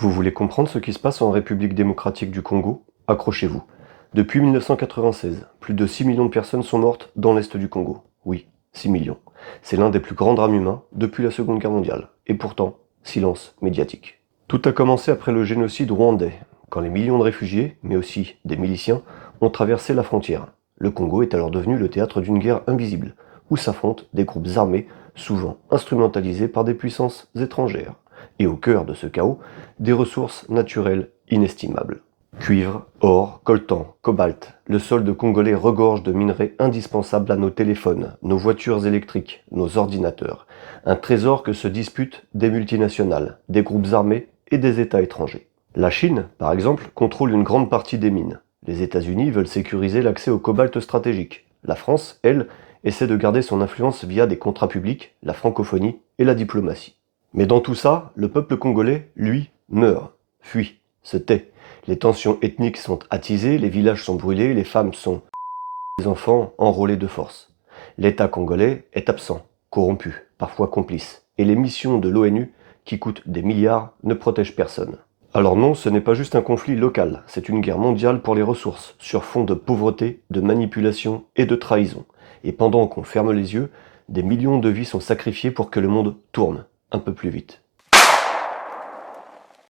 Vous voulez comprendre ce qui se passe en République démocratique du Congo? Accrochez-vous. Depuis 1996, plus de 6 millions de personnes sont mortes dans l'est du Congo. Oui, 6 millions. C'est l'un des plus grands drames humains depuis la Seconde Guerre mondiale. Et pourtant, silence médiatique. Tout a commencé après le génocide rwandais, quand les millions de réfugiés, mais aussi des miliciens, ont traversé la frontière. Le Congo est alors devenu le théâtre d'une guerre invisible, où s'affrontent des groupes armés, souvent instrumentalisés par des puissances étrangères. Et au cœur de ce chaos, des ressources naturelles inestimables. Cuivre, or, coltan, cobalt, le solde congolais regorge de minerais indispensables à nos téléphones, nos voitures électriques, nos ordinateurs. Un trésor que se disputent des multinationales, des groupes armés et des États étrangers. La Chine, par exemple, contrôle une grande partie des mines. Les États-Unis veulent sécuriser l'accès au cobalt stratégique. La France, elle, essaie de garder son influence via des contrats publics, la francophonie et la diplomatie. Mais dans tout ça, le peuple congolais, lui, meurt, fuit, se tait. Les tensions ethniques sont attisées, les villages sont brûlés, les femmes sont les enfants enrôlés de force. L'État congolais est absent, corrompu, parfois complice, et les missions de l'ONU, qui coûtent des milliards, ne protègent personne. Alors non, ce n'est pas juste un conflit local, c'est une guerre mondiale pour les ressources, sur fond de pauvreté, de manipulation et de trahison. Et pendant qu'on ferme les yeux, des millions de vies sont sacrifiées pour que le monde tourne un peu plus vite.